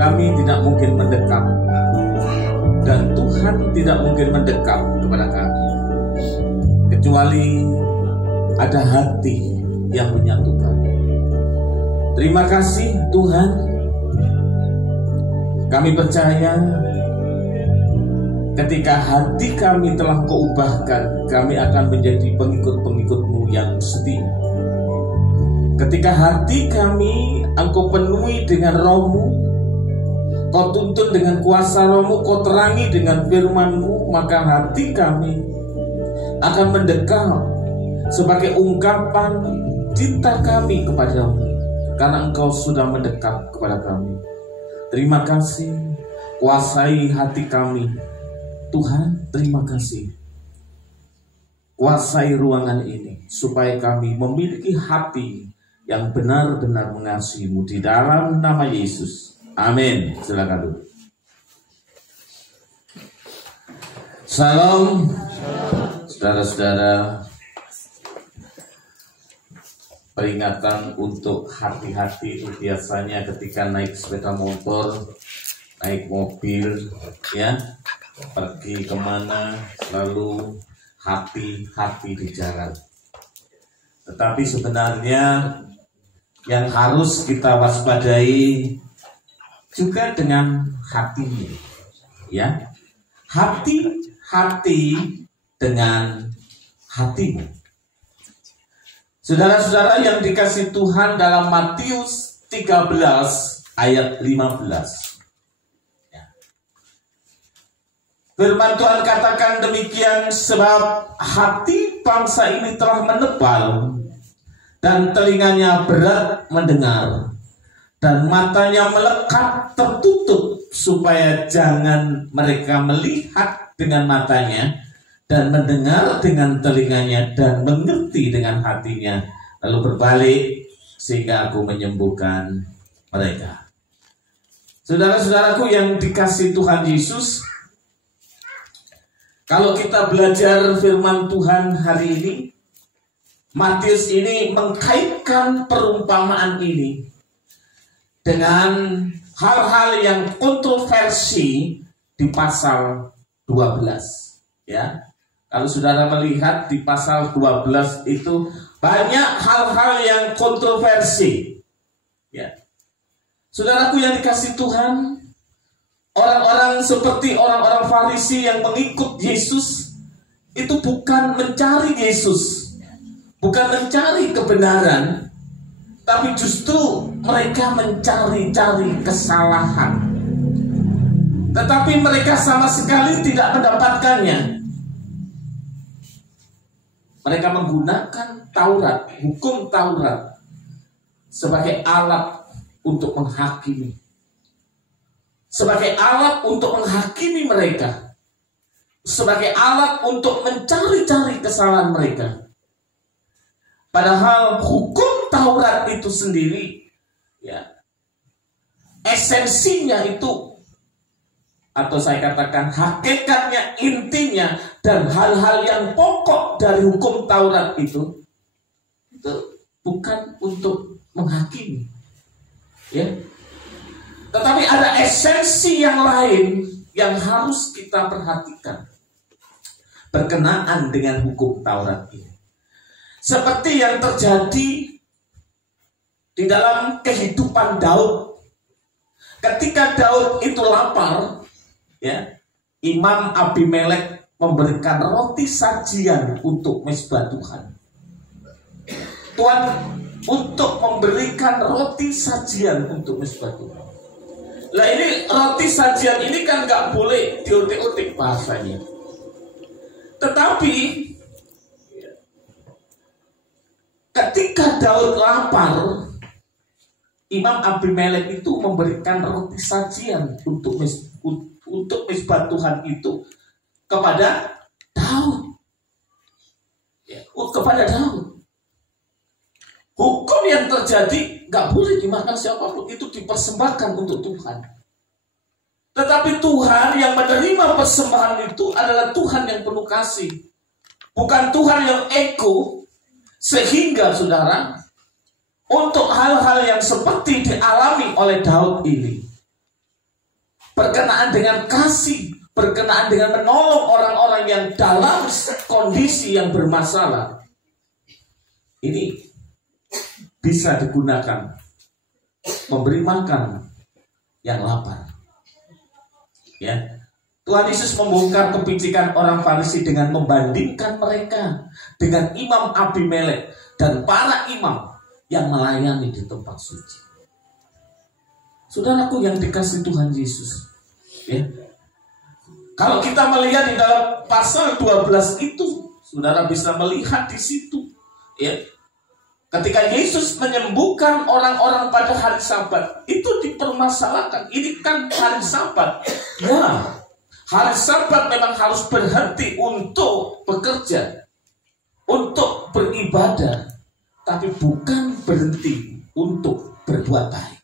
kami tidak mungkin mendekat, dan Tuhan tidak mungkin mendekat kepada kami kecuali ada hati yang menyatukan. Terima kasih Tuhan, kami percaya ketika hati kami telah Kau ubahkan, kami akan menjadi pengikut-pengikut-Mu yang setia. Ketika hati kami Engkau penuhi dengan Roh-Mu, Kau tuntun dengan kuasa Roh-Mu, Kau terangi dengan firman-Mu, maka hati kami akan mendekam sebagai ungkapan cinta kami kepada-Mu, karena Engkau sudah mendekat kepada kami. Terima kasih, kuasai hati kami Tuhan. Terima kasih, kuasai ruangan ini supaya kami memiliki hati yang benar-benar mengasihi-Mu, di dalam nama Yesus. Amin. Silakan dulu. Salam, saudara-saudara. Peringatan untuk hati-hati itu biasanya ketika naik sepeda motor, naik mobil, ya, pergi kemana, selalu hati-hati di jalan. Tetapi sebenarnya yang harus kita waspadai juga dengan hatinya, ya, hati-hati dengan hatimu. Saudara-saudara yang dikasihi Tuhan, dalam Matius 13 ayat 15, firman Tuhan katakan demikian, sebab hati bangsa ini telah menebal, dan telinganya berat mendengar, dan matanya melekat tertutup, supaya jangan mereka melihat dengan matanya, dan mendengar dengan telinganya, dan mengerti dengan hatinya, lalu berbalik sehingga Aku menyembuhkan mereka. Saudara-saudaraku yang dikasihi Tuhan Yesus, kalau kita belajar firman Tuhan hari ini, Matius ini mengkaitkan perumpamaan ini dengan hal-hal yang kontroversi di pasal 12, ya. Kalau saudara melihat di pasal 12 itu banyak hal-hal yang kontroversi, ya. Saudaraku yang dikasihi Tuhan, orang-orang seperti orang-orang Farisi yang mengikut Yesus itu bukan mencari Yesus, bukan mencari kebenaran, tapi justru mereka mencari-cari kesalahan. Tetapi mereka sama sekali tidak mendapatkannya. Mereka menggunakan Taurat, hukum Taurat, sebagai alat untuk menghakimi, sebagai alat untuk menghakimi mereka, sebagai alat untuk mencari-cari kesalahan mereka. Padahal hukum Taurat itu sendiri, ya, esensinya itu, atau saya katakan hakikatnya, intinya, dan hal-hal yang pokok dari hukum Taurat itu bukan untuk menghakimi, ya, tetapi ada esensi yang lain yang harus kita perhatikan berkenaan dengan hukum Taurat ini. Seperti yang terjadi di dalam kehidupan Daud. Ketika Daud itu lapar, ya, Imam Abimelek memberikan roti sajian untuk mezbah Tuhan. Tuhan untuk memberikan roti sajian untuk mezbah Tuhan. Lah ini roti sajian ini kan nggak boleh diotek-otek bahasanya. Tetapi ketika Daud lapar, Imam Abimelek itu memberikan roti sajian untuk mezbah Tuhan itu kepada Daud, ya, kepada Daud. Hukum yang terjadi nggak boleh dimakan siapapun, itu dipersembahkan untuk Tuhan. Tetapi Tuhan yang menerima persembahan itu adalah Tuhan yang penuh kasih, bukan Tuhan yang ego. Sehingga saudara, untuk hal-hal yang seperti dialami oleh Daud ini, berkenaan dengan kasih, berkenaan dengan menolong orang-orang yang dalam kondisi yang bermasalah. Ini bisa digunakan memberi makan yang lapar. Ya, Tuhan Yesus membongkar kepicikan orang Farisi dengan membandingkan mereka dengan Imam Abimelek dan para imam yang melayani di tempat suci. Saudaraku yang dikasihi Tuhan Yesus, ya. Kalau kita melihat di dalam pasal 12 itu, saudara bisa melihat di situ, ya. Ketika Yesus menyembuhkan orang-orang pada hari Sabat, itu dipermasalahkan. Ini kan hari Sabat. Ya, hari Sabat memang harus berhenti untuk bekerja, untuk beribadah, tapi bukan berhenti untuk berbuat baik.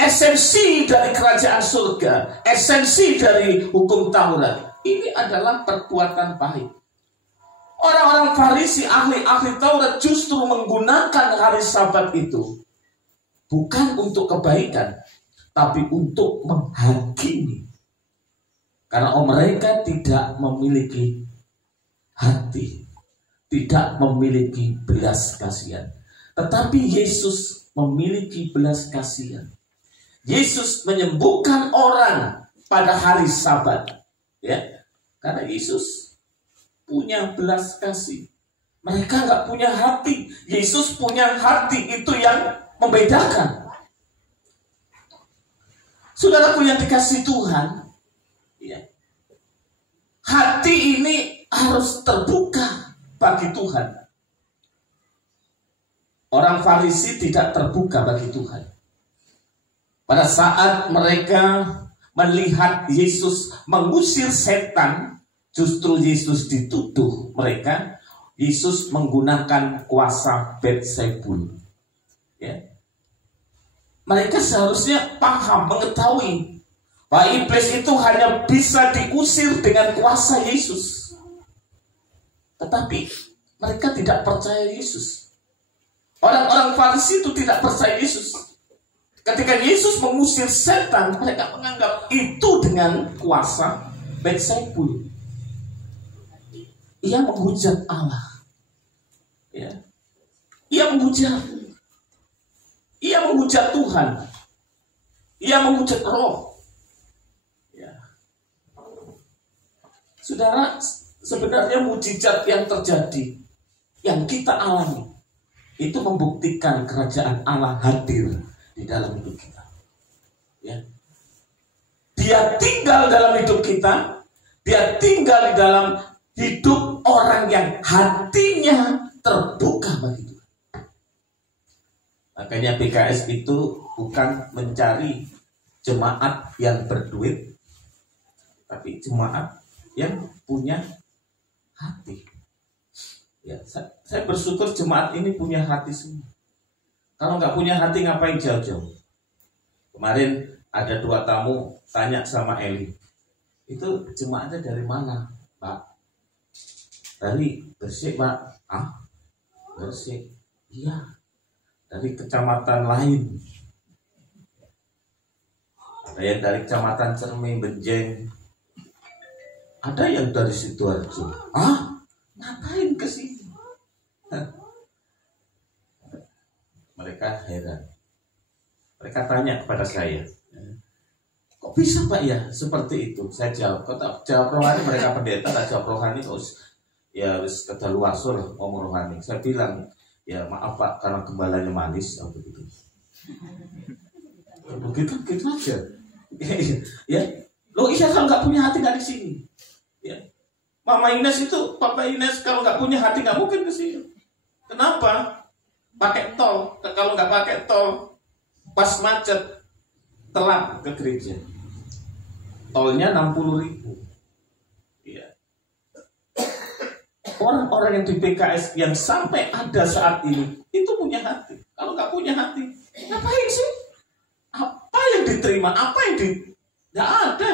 Esensi dari kerajaan surga, esensi dari hukum Taurat, ini adalah perbuatan baik. Orang-orang Farisi, ahli-ahli Taurat justru menggunakan hari Sabat itu bukan untuk kebaikan, tapi untuk menghakimi. Karena mereka tidak memiliki hati, tidak memiliki belas kasihan. Tetapi Yesus memiliki belas kasihan. Yesus menyembuhkan orang pada hari Sabat, ya, karena Yesus punya belas kasih. Mereka nggak punya hati. Yesus punya hati, itu yang membedakan. Saudaraku yang dikasihi Tuhan, ya, hati ini harus terbuka bagi Tuhan. Orang Farisi tidak terbuka bagi Tuhan. Pada saat mereka melihat Yesus mengusir setan, justru Yesus dituduh mereka, Yesus menggunakan kuasa Beelzebul. Ya. Mereka seharusnya paham, mengetahui bahwa iblis itu hanya bisa diusir dengan kuasa Yesus. Tetapi mereka tidak percaya Yesus. Orang-orang Farisi itu tidak percaya Yesus. Ketika Yesus mengusir setan, mereka menganggap itu dengan kuasa Beelzebul. Ia menghujat Allah. Ya. Ia menghujat Tuhan. Ia menghujat Roh. Ya. Saudara, sebenarnya mujizat yang terjadi, yang kita alami, itu membuktikan kerajaan Allah hadir di dalam hidup kita. Ya. Dia tinggal dalam hidup kita. Dia tinggal di dalam hidup orang yang hatinya terbuka bagi Tuhan. Makanya PKS itu bukan mencari jemaat yang berduit, tapi jemaat yang punya hati. Ya, saya bersyukur jemaat ini punya hati semua. Kalau nggak punya hati ngapain jauh-jauh? Kemarin ada 2 tamu tanya sama Eli, itu jemaatnya dari mana, Pak? Dari Gresik, Pak. Ah, Gresik. Iya, dari kecamatan lain. Ada yang dari kecamatan Cermi, Benjeng. Ada yang dari Sidoarjo. Ah, ngapain ke sini? Mereka heran. Mereka tanya kepada saya, kok bisa Pak ya seperti itu? Saya jawab, kok tak jawab rohani, mereka pendeta tak jawab rohani, kok ya wis kedaluwarsa lah ngomong rohani. Saya bilang, ya maaf Pak, karena gembalanya manis atau begitu. Begitu gitu aja. Ya, lo iya kalau nggak punya hati nggak di sini. Ya, Mama Ines itu, Papa Ines kalau nggak punya hati nggak mungkin ke sini. Kenapa? Pakai tol. Kalau nggak pakai tol, pas macet telat ke gereja. Tolnya 60.000. Iya. Orang-orang yang di PKS yang sampai ada saat ini itu punya hati. Kalau nggak punya hati, ngapain sih? Apa yang diterima? Apa yang nggak ada.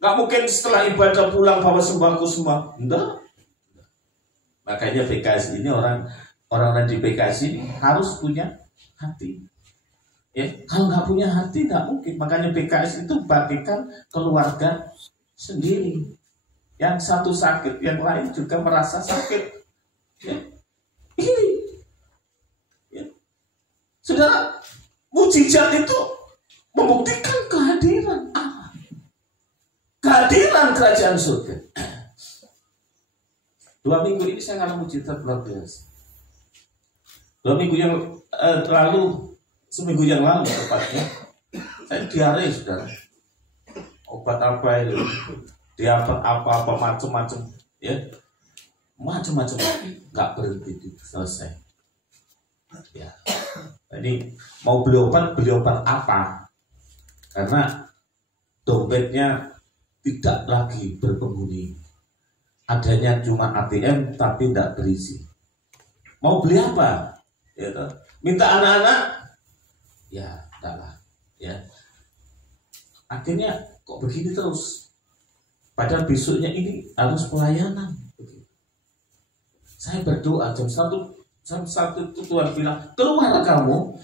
Nggak mungkin setelah ibadah pulang bawa sembahku semua. Enggak. Makanya PKS ini orang-orang di PKS ini harus punya hati. Ya, kalau nggak punya hati nggak mungkin. Makanya PKS itu bagikan keluarga sendiri. Yang satu sakit, yang lain juga merasa sakit. Ya. Ini, ya. Saudara, mujizat itu membuktikan kehadiran Allah, kehadiran kerajaan surga. 2 minggu ini saya ngalamin mujizat luar biasa. 2 minggu yang lalu, seminggu yang lalu tepatnya, saya diare, saudara. Obat apa itu? Diapat apa macam-macam, ya, macam-macam, nggak berhenti, selesai. Ya, jadi mau beli obat apa? Karena dompetnya tidak lagi berpenghuni, adanya cuma ATM tapi tidak berisi. Mau beli apa? Ya, minta anak-anak, ya, enggak lah, ya. Akhirnya kok begini terus? Padahal besoknya ini harus pelayanan. Saya berdoa jam 1 itu Tuhan bilang, keluar kamu,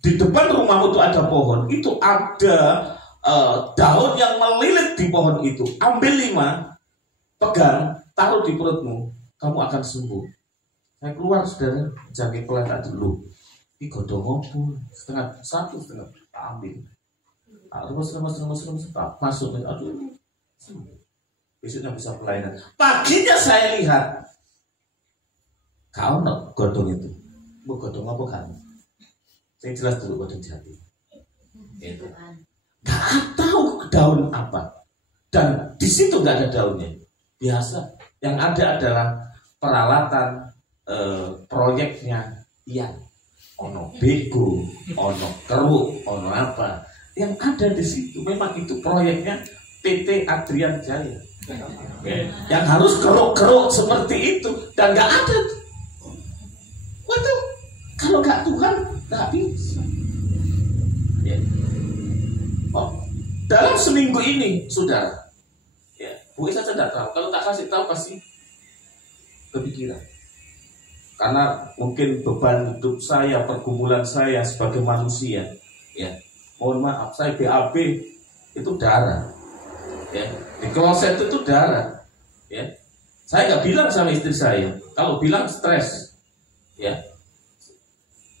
di depan rumahmu itu ada pohon, itu ada daun yang melilit di pohon itu. Ambil 5, pegang, taruh di perutmu, kamu akan sembuh. Saya keluar, saudara, jangan pelajak dulu. Ini godong ngompol, setengah ambil. Remes, masuk, aduh, sembuh. Besoknya bisa pelayanan. Paginya saya lihat, kau nak godong itu, mau godong apa kan? Saya jelas dulu godong jati. Itu, gak tahu daun apa, dan di situ gak ada daunnya. Biasa, yang ada adalah peralatan proyeknya. Iya, ono bego, ono keruk, ono apa. Yang ada di situ memang itu proyeknya PT Adrian Jaya. Yang harus keruk-keruk seperti itu, dan gak ada. Waduh, kalau gak Tuhan gak bisa. Ya. Oh, dalam seminggu ini, saudara, ya, Bu Isa tidak tahu. Kalau tak kasih tahu pasti kepikiran. Karena mungkin beban hidup saya, pergumulan saya sebagai manusia, ya, mohon maaf, saya BAB itu darah, ya, di kloset itu darah, ya. Saya nggak bilang sama istri saya, kalau bilang stres, ya,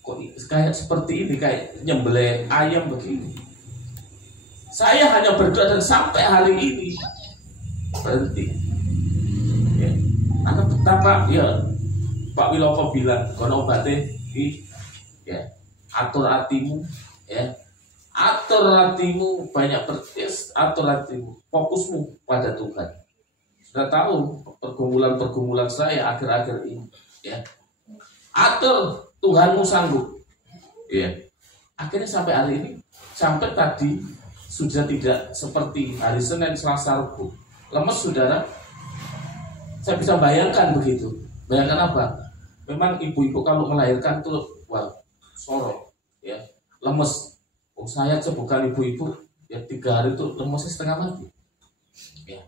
kok kayak seperti ini, kayak nyembelih ayam begini. Saya hanya berdoa dan sampai hari ini berhenti, ya. Karena betapa, ya, Pak Wiloko bilang, kono obatnya, ya, atur hatimu, ya, atur hatimu, banyak bertis, atur hatimu, fokusmu pada Tuhan. Sudah tahu pergumulan saya akhir-akhir ini, ya, atur, Tuhanmu sanggup, ya. Akhirnya sampai hari ini, sampai tadi sudah tidak seperti hari Senin, Selasa, Rabu. Lemes, saudara. Saya bisa bayangkan begitu. Bayangkan apa? Memang ibu-ibu kalau melahirkan tuh, wah, sorok, ya, lemes. Oh, saya aja bukan ibu-ibu, ya, 3 hari itu lemesnya setengah mati. Ya.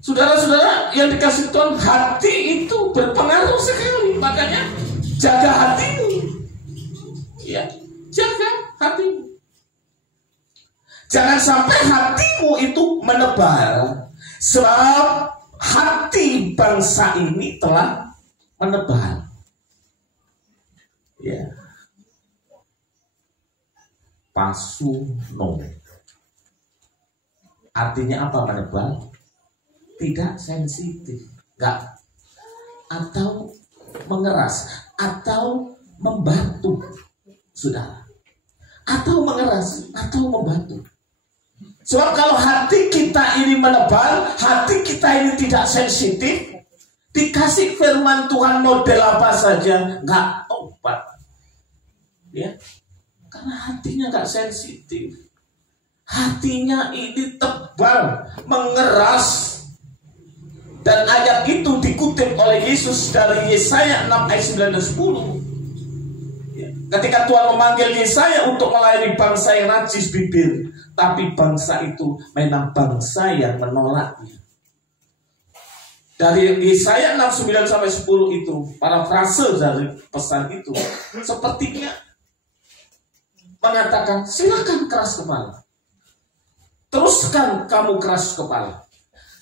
Saudara-saudara yang dikasih Tuhan, hati itu berpengaruh sekali. Makanya jaga hatimu, ya, jaga hatimu. Jangan sampai hatimu itu menebal, sebab hati bangsa ini telah menebal. Ya. Pasuno. Artinya apa menebal? Tidak sensitif, enggak. Atau mengeras, atau membatu, saudara. Atau mengeras, atau membatu. Sebab kalau hati kita ini menebal, hati kita ini tidak sensitif, dikasih firman Tuhan model apa saja nggak obat, ya, karena hatinya nggak sensitif, hatinya ini tebal, mengeras. Dan ayat itu dikutip oleh Yesus dari Yesaya 6 ayat 9 dan 10. Ketika Tuhan memanggil Yesaya untuk melayani bangsa yang najis bibir, tapi bangsa itu memang bangsa yang menolaknya. Dari Yesaya 6, 9 sampai 10 itu, para frase dari pesan itu, sepertinya mengatakan silakan keras kepala. Teruskan kamu keras kepala.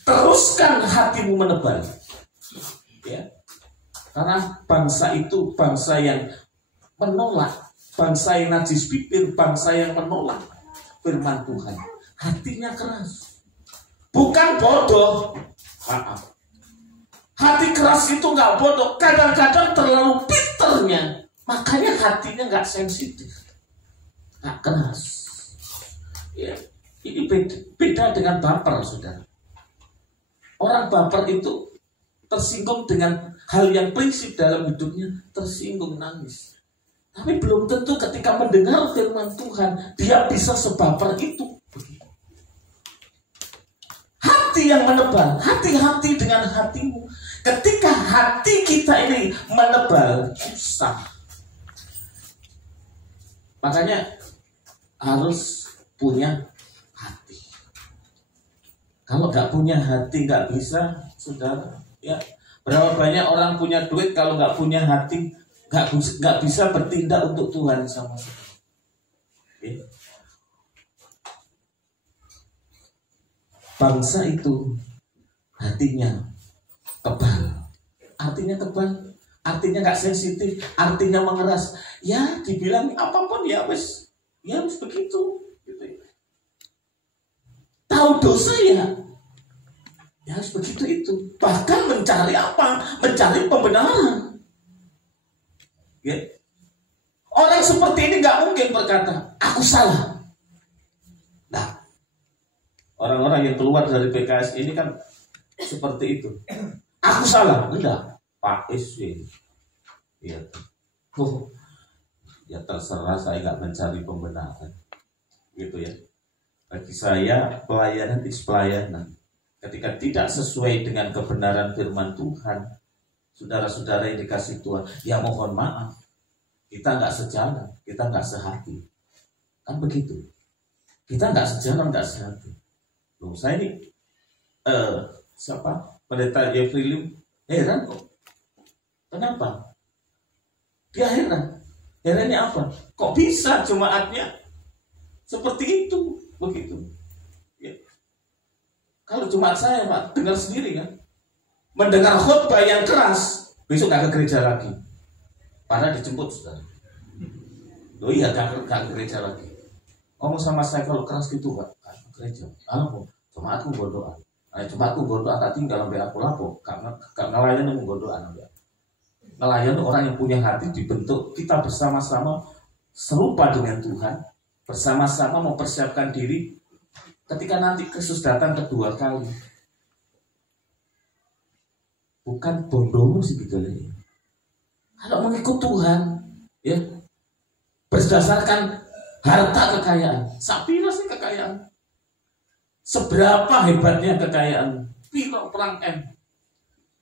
Teruskan hatimu menebal. Ya. Karena bangsa itu bangsa yang menolak, bangsa yang najis bibir, bangsa yang menolak firman Tuhan. Hatinya keras. Bukan bodoh. Maaf. Hati keras itu nggak bodoh. Kadang-kadang terlalu pinternya. Makanya hatinya nggak sensitif. Nggak keras. Ya. Ini beda dengan baper, saudara. Orang baper itu tersinggung dengan hal yang prinsip dalam hidupnya, tersinggung, nangis. Tapi belum tentu ketika mendengar firman Tuhan dia bisa sebaper itu. Hati yang menebal, hati-hati dengan hatimu. Ketika hati kita ini menebal, susah. Makanya harus punya hati. Kalau nggak punya hati nggak bisa, saudara. Ya, berapa banyak orang punya duit kalau nggak punya hati nggak bisa bertindak untuk Tuhan sama sekali. Ya. Bangsa itu hatinya tebal, artinya tebal, artinya nggak sensitif, artinya mengeras. Ya, dibilang apapun ya wes begitu. Gitu. Tahu dosa ya harus begitu itu. Bahkan mencari apa? Mencari pembenaran. Ya. Orang seperti ini nggak mungkin berkata, aku salah. Nah, orang-orang yang keluar dari PKS ini kan seperti itu. Aku salah, enggak. Pak SW. Ya. Oh, ya terserah, saya nggak mencari pembenaran. Gitu ya. Bagi saya pelayanan is pelayanan. Ketika tidak sesuai dengan kebenaran firman Tuhan, saudara-saudara yang dikasih Tuhan, ya mohon maaf, kita nggak sejalan, kita nggak sehati, kan begitu. Kita nggak sejalan, nggak sehati. Loh, saya ini Pendeta Jeffrey Lim heran kok. Kenapa? Dia heran. Herannya apa? Kok bisa jemaatnya seperti itu, begitu? Kalau jemaat saya, Pak, dengar sendiri kan, mendengar khotbah yang keras, besok gak ke gereja lagi. Padahal dijemput, saudara. Loh iya, gak ke gereja lagi. Ngomong sama saya kalau keras gitu, Pak, gak ke gereja. Apa? Jemaatku berdoa. Jemaatku berdoa tak tinggal sampai aku lapo. Gak ngelayan yang berdoa sampai. Ngelayan orang yang punya hati dibentuk. Kita bersama-sama serupa dengan Tuhan, bersama-sama mempersiapkan diri. Ketika nanti Kristus datang kedua kali, bukan bodoh sih gitu ya. Kalau mengikut Tuhan, ya berdasarkan harta kekayaan, sapira sih kekayaan. Seberapa hebatnya kekayaan? Piro perang M.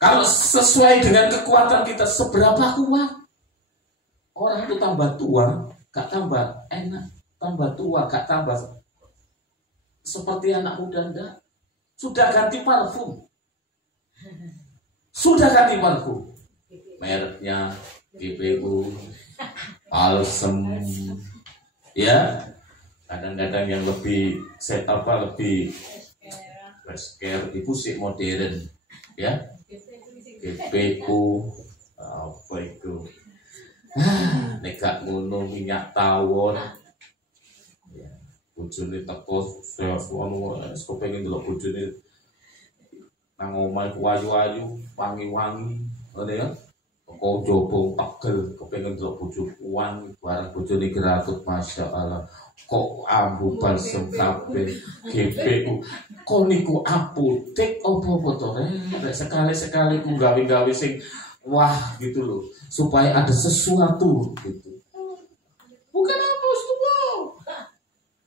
Kalau sesuai dengan kekuatan kita, seberapa kuat? Orang itu tambah tua, gak tambah enak, tambah tua, gak tambah seperti anak muda enggak. Sudah ganti parfum. Sudah ganti parfum. Mereknya GPU, Balsem. Ya. Kadang-kadang yang lebih lebih Wesker itu sih modern. Ya. GPU apa itu? Nek ngono minyak tawon. Bojone teko suanu kok pengen delok bojone nang omah ayu-ayu, wangi-wangi, ngene ya. Kok jopo pegel kepengin delok bojo wangi, barang bojone geratut masyaallah. Kok ambu balsem kabeh GPU. Kok niku apotek apa-apa to rek? Sekali-sekali ku gawe-gawe sing wah gitu loh, supaya ada sesuatu gitu. Bukan apa semua.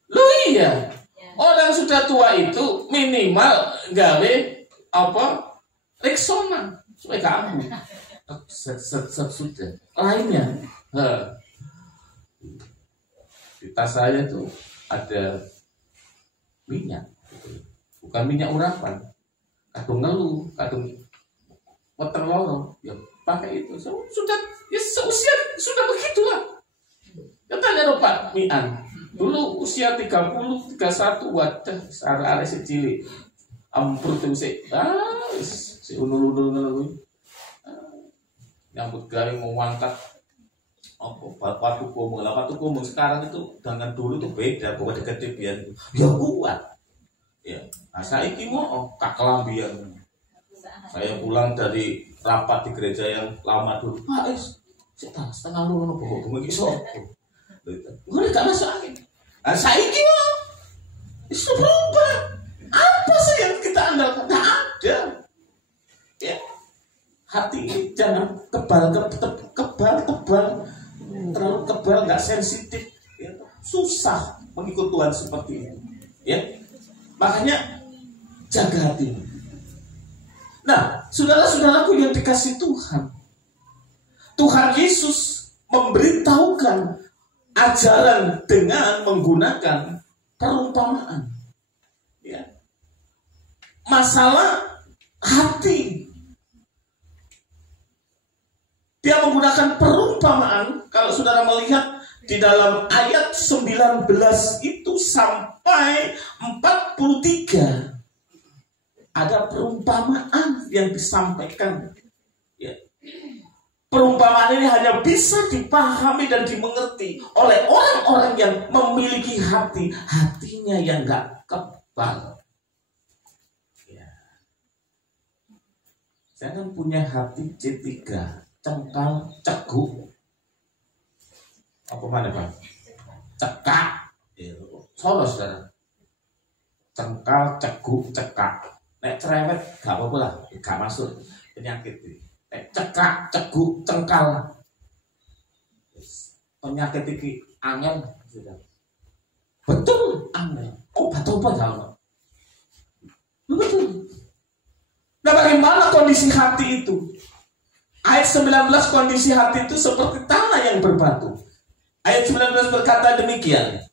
Loh iya, orang sudah tua itu minimal gawe apa? Rexona supaya kamu sudah lainnya. Di tas saya tuh ada minyak, bukan minyak urapan, kadung ngeluh, kadung weteng loro, ya pakai itu. Sudah ya seusia sudah begitulah. Katanya Pak Mian, dulu usia 30, 31, wadah, arek-arek si cilik. Ampun tuh si unul-unul nyambut gawe mau angkat Patu Kumung sekarang itu dengan dulu tuh beda, bahwa gede biar ya kuat. Ya, nah saiki mau kakelambian. Saya pulang dari rapat di gereja yang lama dulu, Pak setengah lu nopo iki sapa. Gue gak masuk angin. Nah saiki mau itu berubah. Apa sih yang kita andalkan? Tidak ada. Ya. Hati ini jangan kebal, terlalu kebal, nggak sensitif. Ya. Susah mengikut Tuhan seperti ini. Ya. Makanya jaga hati. Nah, saudara-saudaraku yang dikasih Tuhan, Tuhan Yesus memberitahukan ajaran dengan menggunakan perumpamaan. Ya. Masalah hati. Dia menggunakan perumpamaan. Kalau saudara melihat di dalam ayat 19 itu sampai 43 ada perumpamaan yang disampaikan. Ya. Perumpamaan ini hanya bisa dipahami dan dimengerti oleh orang-orang yang memiliki hati, hatinya yang gak kebal. Ya. Jangan punya hati C3, cengkal, ceguk. Apa mana Pak? Cekak. Ya. Salah saudara. Cengkal, ceguk, cekak. Nek cerewet gak apa-apa lah, gak masuk penyakit ini. Cekak, ceguk, cengkal. Penyakit ini angel. Betul angel. Obat apa ya? Betul. Nah bagaimana kondisi hati itu? Ayat 19 kondisi hati itu seperti tanah yang berbatu. Ayat 19 berkata demikian.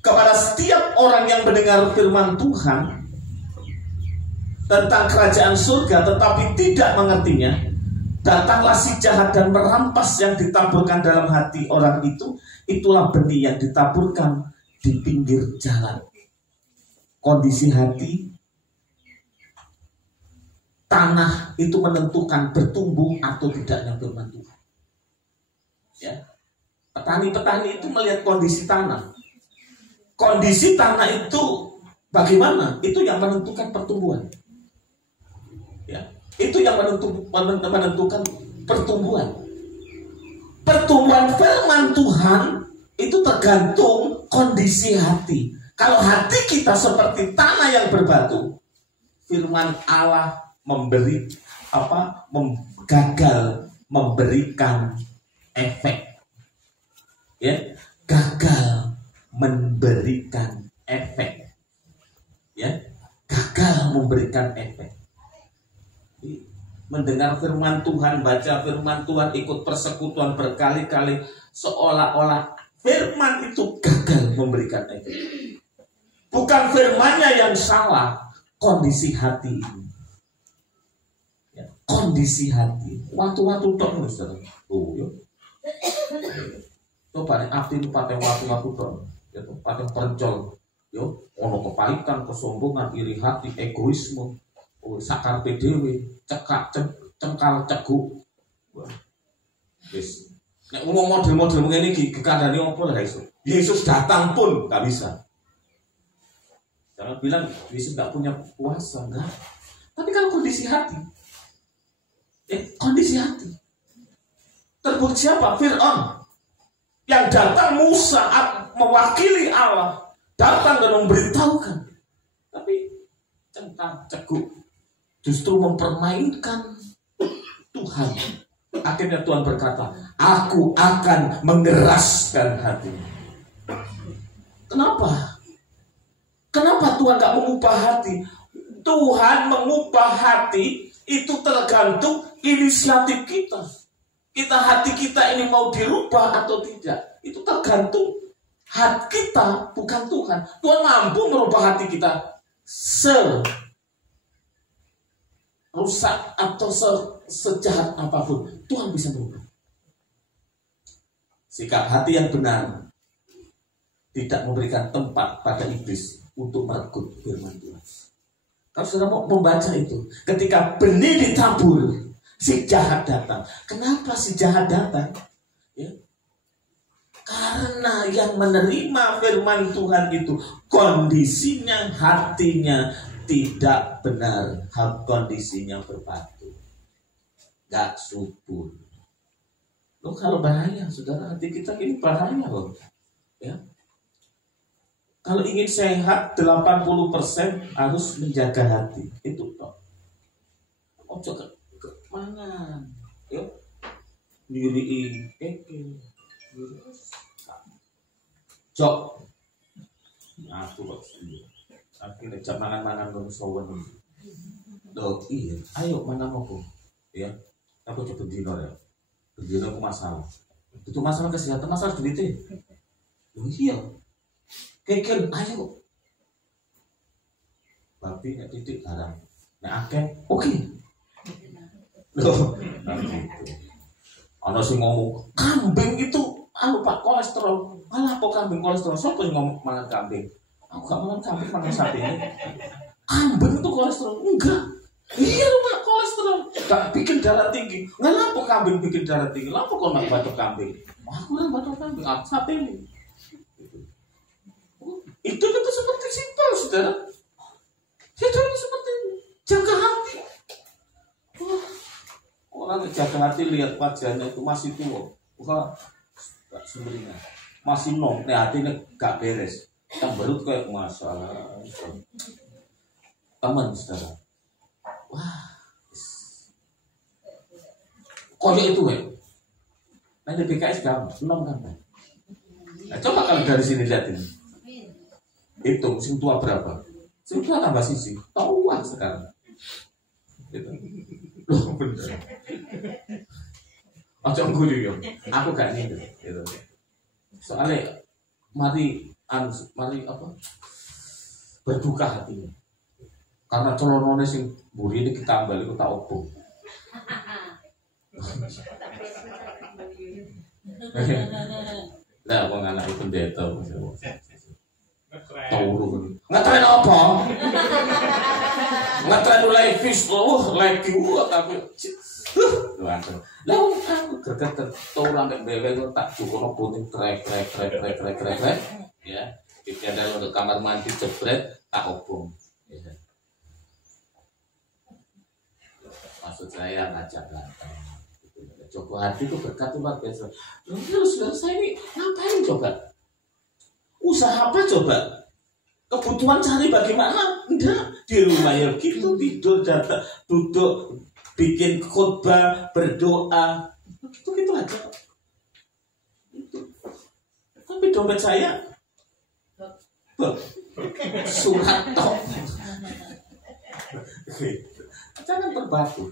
Kepada setiap orang yang mendengar firman Tuhan tentang kerajaan surga tetapi tidak mengertinya, datanglah si jahat dan merampas yang ditaburkan dalam hati orang itu. Itulah benih yang ditaburkan di pinggir jalan. Kondisi hati, tanah itu menentukan bertumbuh atau tidaknya firman Tuhan. Ya. Petani-petani itu melihat kondisi tanah. Kondisi tanah itu bagaimana? Itu yang menentukan pertumbuhan. Ya, itu yang menentukan pertumbuhan. Pertumbuhan firman Tuhan itu tergantung kondisi hati. Kalau hati kita seperti tanah yang berbatu, firman Allah gagal memberikan efek. Ya, gagal memberikan efek. Ya, gagal memberikan efek. Mendengar firman Tuhan, baca firman Tuhan, ikut persekutuan berkali-kali, seolah-olah firman itu gagal memberikan efek. Bukan firmannya yang salah, kondisi hati ini. Ya, kondisi hati. Waktu-waktu tok Saudara. Oh, yo. Itu paling aktif pakai waktu-waktu tok. Ya, pakai perencol. Yo, ono kepahitan, kesombongan, iri hati, egoisme, sakar PDW, cekak, cengkal, ceguk. Yes. Nek ngomong model-model begini kekandani apa lah Yesus datang pun nggak bisa. Jangan bilang Yesus nggak punya kuasa, enggak. Tapi kalau kondisi hati, kondisi hati. Terbukti siapa? Fir'aun. Yang datang Musa mewakili Allah, datang dan memberitahukan. Tapi cengkal, ceguk, justru mempermainkan Tuhan. Akhirnya Tuhan berkata, aku akan mengeraskan hatimu. Kenapa? Kenapa Tuhan gak mengubah hati? Tuhan mengubah hati itu tergantung inisiatif kita. Hati kita ini mau dirubah atau tidak, itu tergantung hati kita bukan Tuhan. Tuhan mampu merubah hati kita rusak atau sejahat apapun. Tuhan bisa merubah. Sikap hati yang benar tidak memberikan tempat pada iblis untuk meregut firman Tuhan. Kalau sudah mau membaca itu, ketika benih ditabur, si jahat datang. Kenapa si jahat datang? Ya. Karena yang menerima firman Tuhan itu kondisinya, hatinya tidak benar, kondisinya berbatu, gak subur. Loh, kalau bahaya, saudara, hati kita ini bahaya loh. Ya. Kalau ingin sehat 80% harus menjaga hati. Itu toh. Ojo ke mana? Yo. Diri Jok. Aku kok sendiri. Akhirnya jam mangan-mangan dong sawen. Loh, iya. Ayo mana mau kok? Ya. Aku coba dino ya. Dino aku masalah. Itu masalah kesehatan, masalah duitnya. Loh iya. Keken, ayo. Babi nggak titik barang. Nah, oke. Loh, gitu. Ada sih ngomong kambing itu, Pak kolesterol. Malah kok kambing kolesterol? Siapa yang ngomong makan kambing? Aku gak makan kambing, makan sapi. Kambing itu kolesterol? Enggak. Iya Pak, kolesterol. Gak bikin darah tinggi. Kenapa kambing bikin darah tinggi? Kenapa kau nak batuk kambing? Aku kan batuk kambing. Aku sapi ini. Itu seperti simpel, saudara. Itu seperti jaga hati. Orang jaga hati lihat wajahnya itu masih tua, bukan sumbernya masih nong, hatinya gak beres. Yang berut kayak masalah. Teman, saudara. Wah, koyo itu ya. Nanti PKS gampang, enam kan? Nah, coba kalau dari sini lihat ini. Hitung, sing tua berapa? Sing tua tambah sisi, tua sekarang. Gitu. Loh bener. Ojo ngguyu yo. Aku gak nyindir, gitu. Soalnya mari apa? Berduka hatinya. Karena celonone sing mburi ini kita ambil itu tak obong. Lah wong anak itu pendeta. Tahu ngetren apa? Ngetren live fish loh, live view tapi langsung. Lalu aku gerget orang nek bebek tak cukup puting trek ya. Kita ada untuk kamar mandi jebret tak obong. Ya. Maksud saya ngajak datang. Coba hati itu berkat luar biasa. Terus saya ini ngapain coba? Usaha apa coba? Kebutuhan cari bagaimana? Enggak, di rumah ya gitu, tidur, duduk, bikin khotbah, berdoa, gitu aja. Itu. Tapi dompet saya surat tok. Jangan berbatu.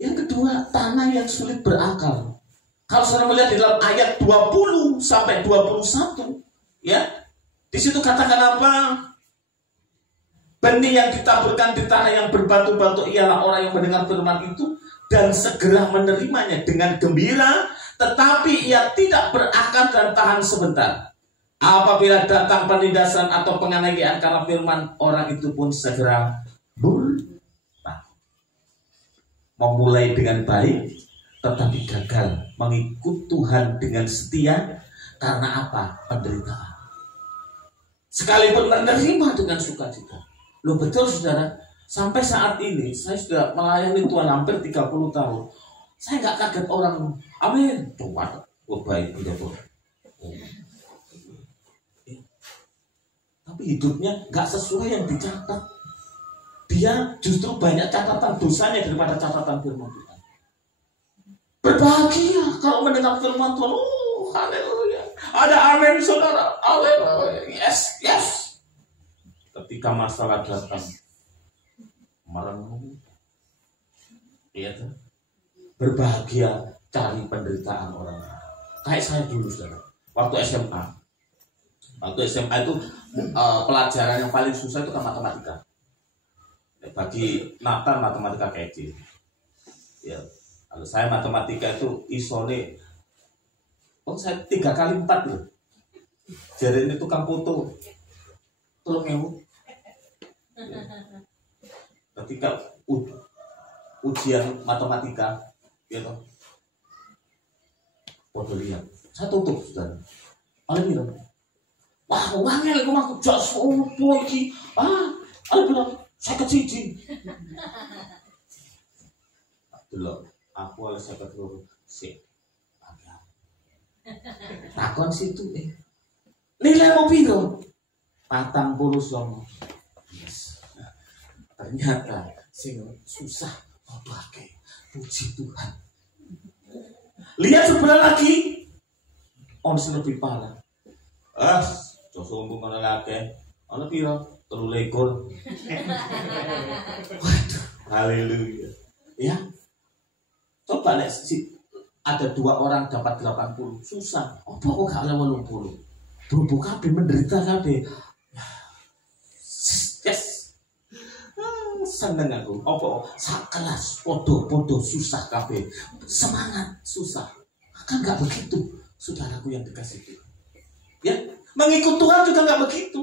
Yang kedua, tanah yang sulit berakar. Kalau saudara melihat di dalam ayat 20 sampai 21, ya, di situ katakan apa? Benih yang ditaburkan di tanah yang berbatu-batu ialah orang yang mendengar firman itu dan segera menerimanya dengan gembira, tetapi ia tidak berakar dan tahan sebentar. Apabila datang penindasan atau penganiayaan karena firman, orang itu pun segera murtad. Memulai dengan baik, tetapi gagal mengikut Tuhan dengan setia karena apa? Penderitaan. Sekalipun menerima dengan sukacita. Loh betul saudara, sampai saat ini saya sudah melayani Tuhan hampir 30 tahun. Saya nggak kaget orang, amin, Tuhan, baik, betul. Tapi hidupnya nggak sesuai yang dicatat. Dia justru banyak catatan dosanya daripada catatan firman Tuhan. Berbahagia kalau mendengar firman Tuhan. Oh, haleluya. Ada amin saudara. Haleluya. Yes. Ketika masalah datang, merenung. Iya kan? Berbahagia cari penderitaan orang. Kayak saya dulu saudara. waktu SMA. Waktu SMA itu pelajaran yang paling susah itu kan matematika. Bagi Nathan matematika kecil. Ya, kalau saya matematika itu isone, saya 3 kali 4 loh. Jadi ini tukang foto, tolong ya. Ketika ujian matematika, gitu, foto lihat, saya tutup sudah. Oleh bilang, wah, wangel aku mau jas opo iki. Oleh bilang, saya kecil. Delok, aku oleh saya ketemu sik. Takon situ nilai mau piro? 49. Yes. Ternyata sing susah pakai puji Tuhan. Lihat sebelah lagi, sing lebih parah. Sombong ana lagi. Ana piro? 23. Waduh, haleluya. Ya. Coba lihat ada 2 orang dapat 80, susah. Apa kok gak ada 80? Berhubung kabeh menderita kabeh. Yes. Seneng aku. Apa sakelas podo susah kabeh. Semangat susah. Kan gak begitu, saudaraku yang dikasih Tuhan. Ya, mengikut Tuhan juga gak begitu.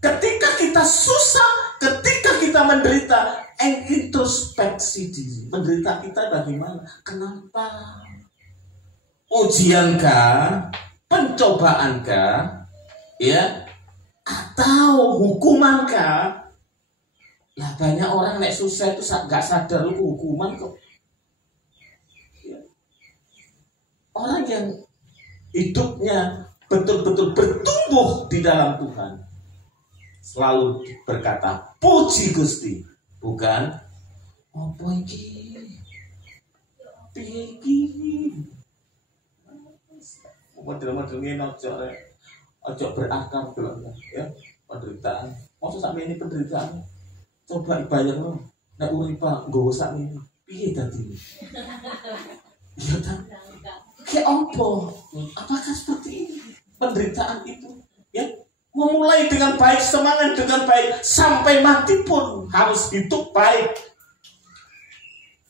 Ketika kita susah, ketika kita menderita, introspeksi diri. Menderita kita bagaimana? Kenapa? Ujiankah? Pencobaankah? Ya? Atau hukumankah? Lah banyak orang nek susah itu gak sadar hukuman kok. Ya. Orang yang hidupnya betul-betul bertumbuh di dalam Tuhan selalu berkata, puji Gusti, bukan apa iki? Model-model ngene aja berakar ya, penderitaan. Maksud sampe ini penderitaan. Coba bayangno, nek urip nggowo sak ngene, piye dadine? Ya ta? Ke opo? Apakah seperti ini? Penderitaan itu, ya? Memulai dengan baik, semangat dengan baik, sampai mati pun harus hidup baik.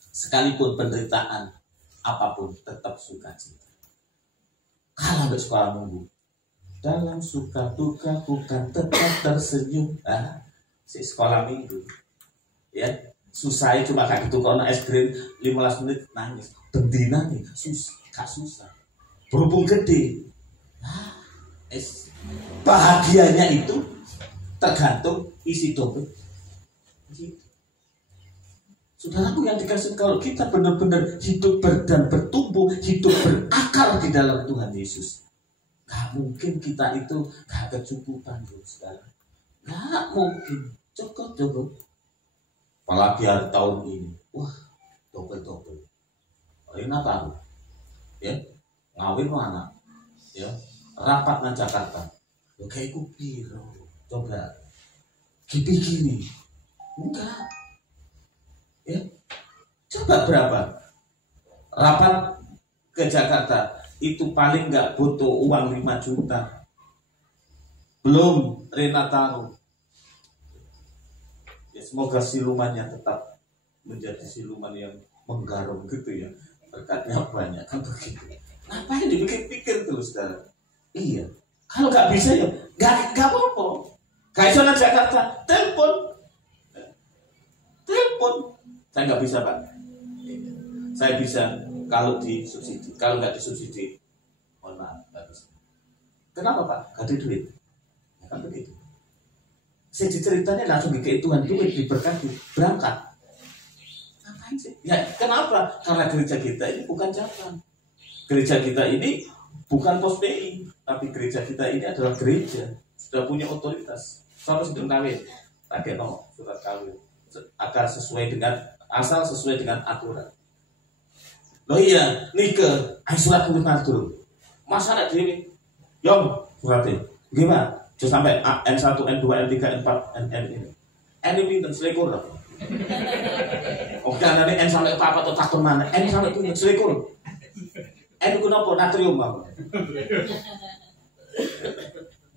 Sekalipun penderitaan apapun tetap sukacita. Kalau ada sekolah minggu, dalam suka duka bukan tetap tersenyum. Si sekolah minggu, ya susah cuma kayak gitu. Kalau es krim 15 menit nangis, bendina nih susah. Berhubung gede, bahagianya itu tergantung isi dompet. Saudaraku yang dikasih, kalau kita benar-benar hidup dan bertumbuh, hidup berakar di dalam Tuhan Yesus, gak mungkin kita itu gak kecukupan, saudara. Gak mungkin, cukup. Apalagi hari tahun ini, wah, double. Ini apa? Ya, ngawin anak, ya, rapat nang Jakarta. Kayak ku piro, coba gini, enggak, ya, coba berapa rapat ke Jakarta itu paling enggak butuh uang 5 juta, belum Rena taruh. Ya, semoga silumannya tetap menjadi siluman yang menggarung gitu ya, berkatnya banyak kan begitu. Ngapain dipikir-pikir terus, saudara? Iya. Kalau nggak bisa ya nggak apa-apa. Gak bisa nang Jakarta, telepon. Saya nggak bisa, Pak. Saya bisa kalau disubsidi. Kalau nggak disubsidi, mohon maaf, nggak bisa. Kenapa, Pak? Gak ada duit. Ya kan begitu. Saya ceritanya langsung bikin Tuhan duit diberkati, berangkat. Ngapain sih? Ya kenapa? Karena gereja kita ini bukan cabang. Gereja kita ini bukan pos PI, tapi gereja kita ini adalah gereja, sudah punya otoritas. Sama sedang kawin, tak no surat kawin, agar asal sesuai dengan aturan. Loh iya, nikah, surat kawin dulu. Masa ada dewi, yom suratnya, gimana? Just sampai N1, N2, N3, N4, N ini. N ini selikur lah. Oke, nanti N sampai apa atau takun mana? N sampai itu selikur. N itu apa? Natrium apa?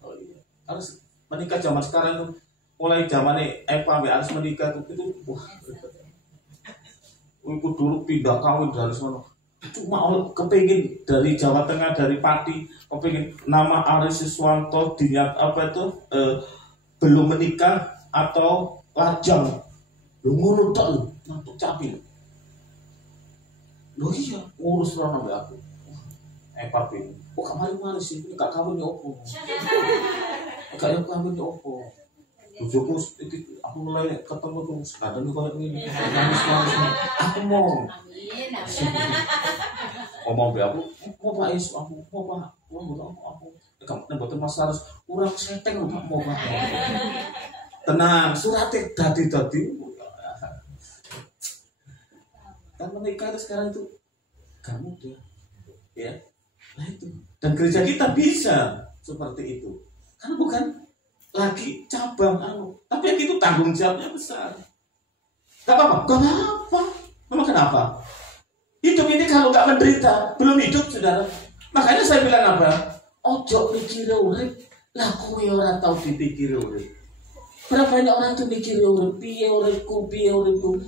Oh, iya. Harus menikah zaman sekarang tuh, mulai zaman Eva harus menikah tuh itu wah. Aku dulu pindah kawin dari sana. Cuma kepingin dari Jawa Tengah, dari Pati, kepingin nama Aris Siswanto dinyat apa itu belum menikah atau lajang. Lu ngono tok lu, nantuk capil. Loh iya, ngurus orang sampai aku. Papi, kok kemarin sih, ini gak kawin ya opo. Gak yang kawin ya opo. Bujuku, aku mulai ketemu tuh, sekarang kalau ini, nangis. Aku mau. Ngomong be aku, mau Pak Is, aku mau Pak, aku. Kamu betul Mas harus kurang seteng lu mau Pak. Tenang, suratnya dadi. Dan menikah itu sekarang itu gak mudah, ya. Nah itu. Dan gereja kita bisa seperti itu, karena bukan lagi cabang tapi yang itu tanggung jawabnya besar. Gak apa-apa. Memang kenapa? Hidup ini kalau gak menderita, belum hidup, saudara. Makanya saya bilang apa? Ojo mikir urip, lah kowe ora tau dipikir urip. Berapa banyak orang tuh mikir urip, piye uripku.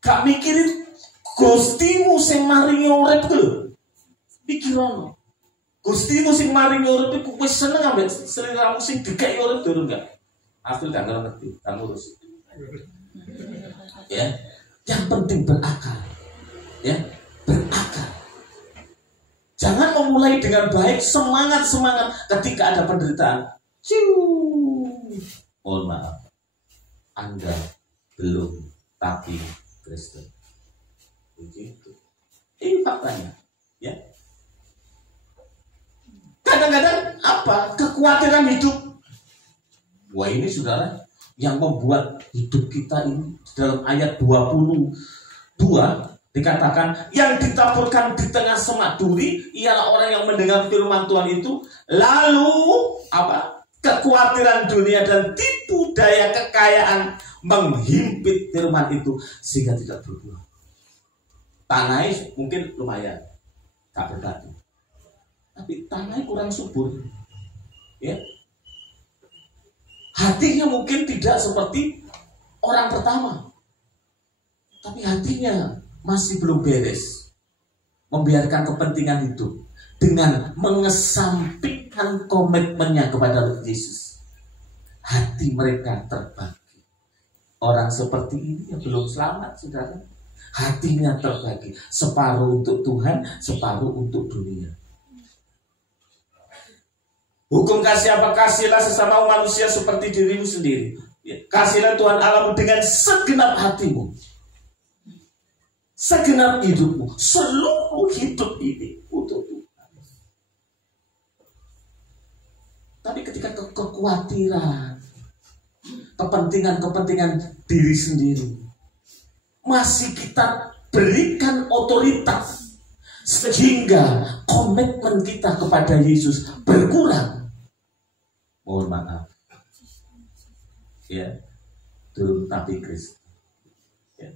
Gak mikirin Gustimu sing maringi urip ku lho. Pikiran. Gustimu sing maringi urip ku wis seneng ambek seliramu sing dikek urip durung gak? Asli gak ngerti, gak ngurus. Ya. Yang penting berakal. Ya, berakal. Jangan memulai dengan baik, semangat ketika ada penderitaan. Mohon maaf, Anda belum tapi Kristen. Begitu. Ini faktanya, ya. Kadang-kadang apa? Kekhawatiran hidup. Wah ini saudara, yang membuat hidup kita ini dalam ayat 22 dikatakan yang ditaburkan di tengah semak duri ialah orang yang mendengar firman Tuhan itu lalu apa? Kekhawatiran dunia dan tipu daya kekayaan menghimpit firman itu sehingga tidak berbuah. Tanahnya mungkin lumayan, tak berkati, tapi tanahnya kurang subur, ya. Hatinya mungkin tidak seperti orang pertama, tapi hatinya masih belum beres, membiarkan kepentingan hidup dengan mengesampingkan komitmennya kepada Yesus. Hati mereka terbagi. Orang seperti ini yang belum selamat, saudara. Hatinya terbagi, separuh untuk Tuhan, separuh untuk dunia. Hukum kasih apa? Kasihlah sesama manusia seperti dirimu sendiri. Kasihlah Tuhan Allahmu dengan segenap hatimu, segenap hidupmu, seluruh hidup ini untuk Tuhan. Tapi ketika kekhawatiran, kepentingan diri sendiri masih kita berikan otoritas, sehingga komitmen kita kepada Yesus berkurang. Mohon maaf, ya, belum tapi Kristen. Ya.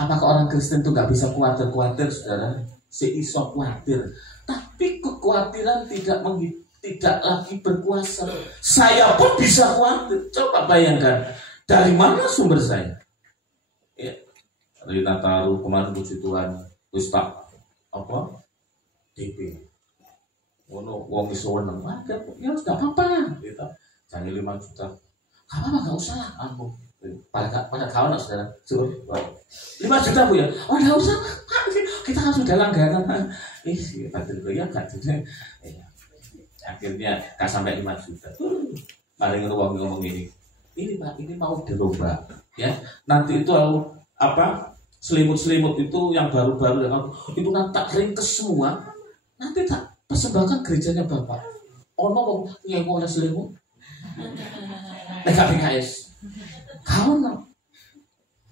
Apakah orang Kristen itu nggak bisa khawatir, saudara? Seiso khawatir, tapi kekhawatiran tidak lagi berkuasa. Saya pun bisa khawatir. Coba bayangkan, dari mana sumber saya? Ya, dari Nataru kemarin puji Tuhan, Ustaz apa? DP. Wono wong iso weneng, ya enggak apa-apa, gitu. Jangan 5 juta. Apa enggak usah lah, aku. Pada kawan saudara, suruh 5 juta Bu ya. Oh enggak usah, kita kan sudah langganan. Betul ya kan. Akhirnya enggak sampai 5 juta. Mari ngomong ini. Ini Pak, ini mau dirombak, ya. Nanti itu apa? Selimut-selimut itu yang baru-baru yang itu nanti tak ringkes semua. Nanti tak persembahkan gerejanya Bapak. Ono yang mau ada selimut. PKS. Kau no.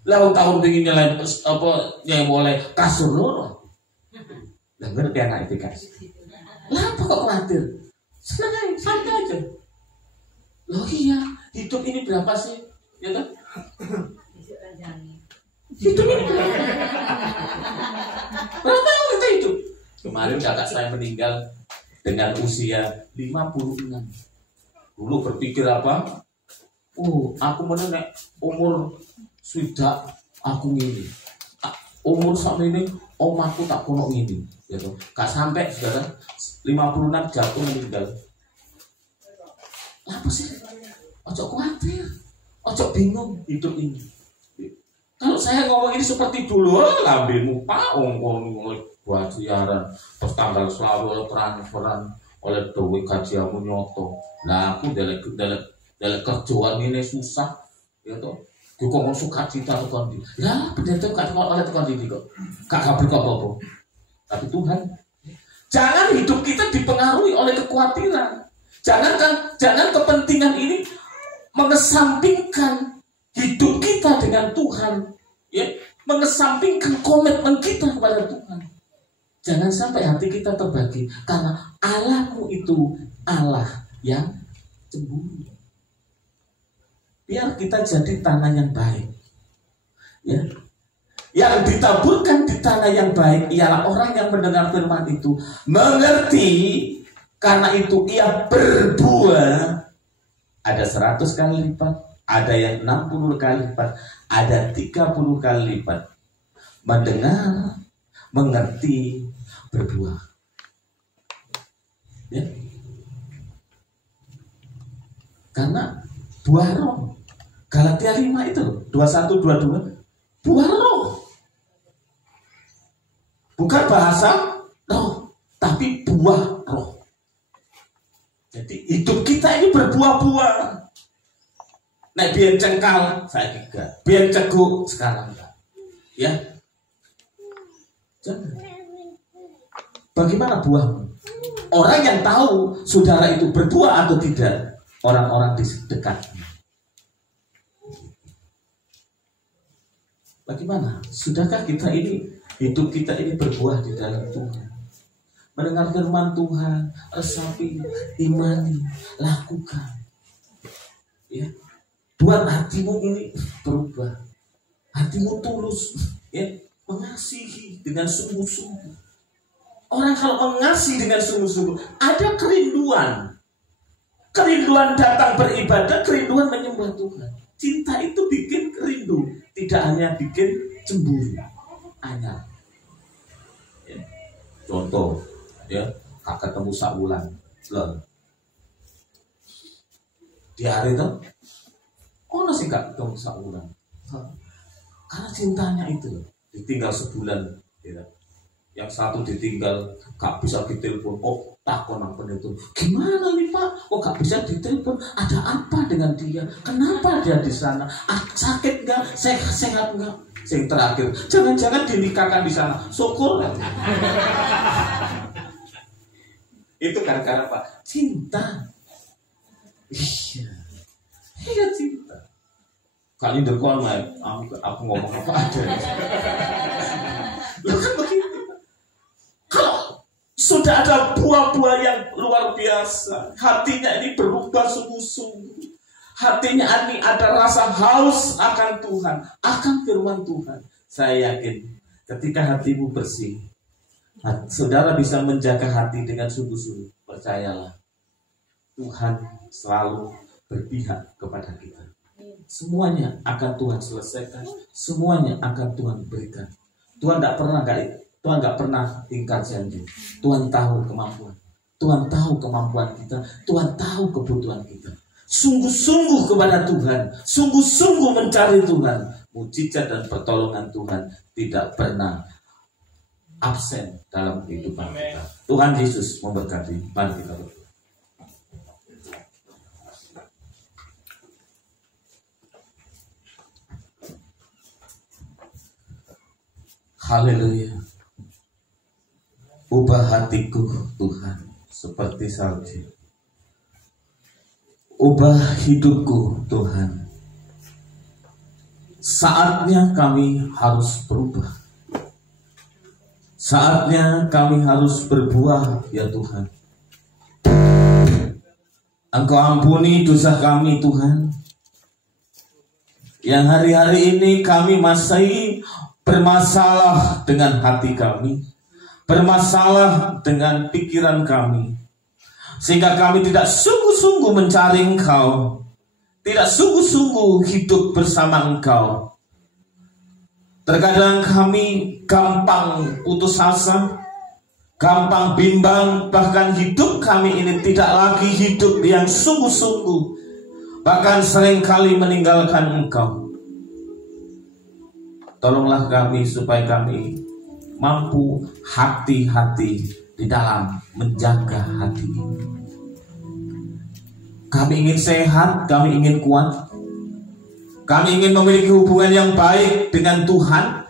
Lalu tahun ingin nyalain apa yang boleh kasur lo. Lah ngerti anak PKS. Lah apa kok khawatir? Senang aja, santai aja. Loh iya, hidup ini berapa sih? Ya kan? Hidup ini berapa tahun kita hidup? Kemarin kakak saya meninggal dengan usia 56. Dulu berpikir apa? Oh, aku menenek umur sudah aku ngini. Umur sampai ini omaku tak kono ngini, gitu. Gak sampai saudara 56 jatuh meninggal. Apa sih? Ojo khawatir, ojo bingung hidup ini. Kalau saya ngomong ini seperti dulu, lambemu paong buat siaran, terus tanggal selalu oleh transferan, oleh duit gajiamu nyoto. Nah aku delek kerjaan ini susah, gitu. Gue kok suka cita tekan di, ya bener tuh gak oleh tekan di kok, gak apa-apa. Tapi Tuhan, jangan hidup kita dipengaruhi oleh kekhawatiran. Jangan kepentingan ini mengesampingkan hidup kita dengan Tuhan, ya, mengesampingkan komitmen kita kepada Tuhan. Jangan sampai hati kita terbagi karena Allahmu itu Allah yang cemburu. Biar kita jadi tanah yang baik, ya. Yang ditaburkan di tanah yang baik ialah orang yang mendengar firman itu, mengerti, karena itu ia berbuah. Ada 100 kali lipat, ada yang 60 kali lipat, ada 30 kali lipat. Mendengar, mengerti, berbuah. Ya. Karena buah roh. Galatia 5 itu 21-22, buah roh. Bukan bahasa roh, tapi buah roh. Jadi hidup kita ini berbuah-buah. Nah, biar cengkal saya juga, biar ceguk sekarang enggak. Ya. Jangan. Bagaimana buahmu? Orang yang tahu saudara itu berbuah atau tidak, orang-orang di dekatnya. Bagaimana? Sudahkah kita ini, hidup kita ini berbuah di dalam Tuhan? Mendengar firman Tuhan, resapi, imani, lakukan. Ya. Buat hatimu ini berubah. Hatimu tulus, ya, mengasihi dengan sungguh-sungguh. Orang kalau mengasihi dengan sungguh-sungguh, ada kerinduan. Kerinduan datang beribadah, kerinduan menyembah Tuhan. Cinta itu bikin rindu, tidak hanya bikin cemburu. Hanya, ya. Contoh, ya, kakak ketemu sabulan, di hari itu, sih kak ketemu sabulan, karena cintanya itu, ditinggal sebulan, ya. Yang satu ditinggal, gak bisa ditelepon. Oh, takon apa itu? Gimana nih Pak? Oh, gak bisa ditelepon. Ada apa dengan dia? Kenapa dia di sana? Sakit nggak? Sehat nggak? Yang terakhir, jangan-jangan dinikahkan di sana. Syukur. Itu gara-gara apa? Cinta. Iya cinta. Kali dekon main. Aku ngomong apa aja. Lu kan begitu. Kalau sudah ada buah-buah yang luar biasa, hatinya ini berubah sungguh-sungguh. Hatinya ini ada rasa haus akan Tuhan, akan firman Tuhan. Saya yakin ketika hatimu bersih, saudara bisa menjaga hati dengan sungguh-sungguh. Percayalah, Tuhan selalu berpihak kepada kita. Semuanya akan Tuhan selesaikan, semuanya akan Tuhan berikan. Tuhan nggak pernah ingkar janji. Tuhan tahu kemampuan. Tuhan tahu kemampuan kita. Tuhan tahu kebutuhan kita. Sungguh-sungguh kepada Tuhan. Sungguh-sungguh mencari Tuhan. Mujizat dan pertolongan Tuhan tidak pernah absen dalam kehidupan kita. Tuhan Yesus memberkati. Mari kita berdoa. Haleluya. Ubah hatiku Tuhan seperti salju. Ubah hidupku Tuhan. Saatnya kami harus berubah. Saatnya kami harus berbuah ya Tuhan. Engkau ampuni dosa kami Tuhan. Yang hari-hari ini kami masih bermasalah dengan hati kami. Bermasalah dengan pikiran kami. sehingga kami tidak sungguh-sungguh mencari Engkau, tidak sungguh-sungguh hidup bersama Engkau. Terkadang kami gampang putus asa, gampang bimbang, bahkan hidup kami ini tidak lagi hidup yang sungguh-sungguh, bahkan seringkali meninggalkan Engkau. Tolonglah kami supaya kami mampu hati-hati di dalam menjaga hati ini. Kami ingin sehat, kami ingin kuat, kami ingin memiliki hubungan yang baik dengan Tuhan,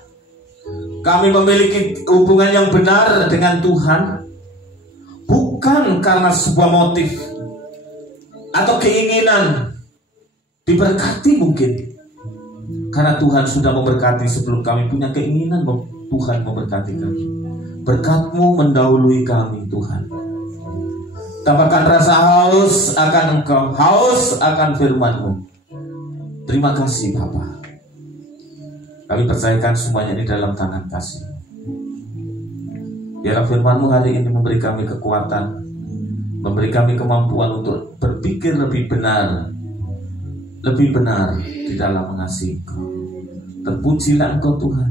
kami memiliki hubungan yang benar dengan Tuhan, bukan karena sebuah motif atau keinginan diberkati mungkin, karena Tuhan sudah memberkati sebelum kami punya keinginan. Tuhan memberkati kami. Berkat-Mu mendahului kami, Tuhan. Tambahkan rasa haus akan Engkau, haus akan firman-Mu. Terima kasih Bapa. Kami percayakan semuanya di dalam tangan kasih. Biar firman-Mu hari ini memberi kami kekuatan, memberi kami kemampuan untuk berpikir lebih benar di dalam mengasihi Engkau. Terpujilah Engkau Tuhan.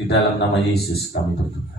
Di dalam nama Yesus kami berdoa.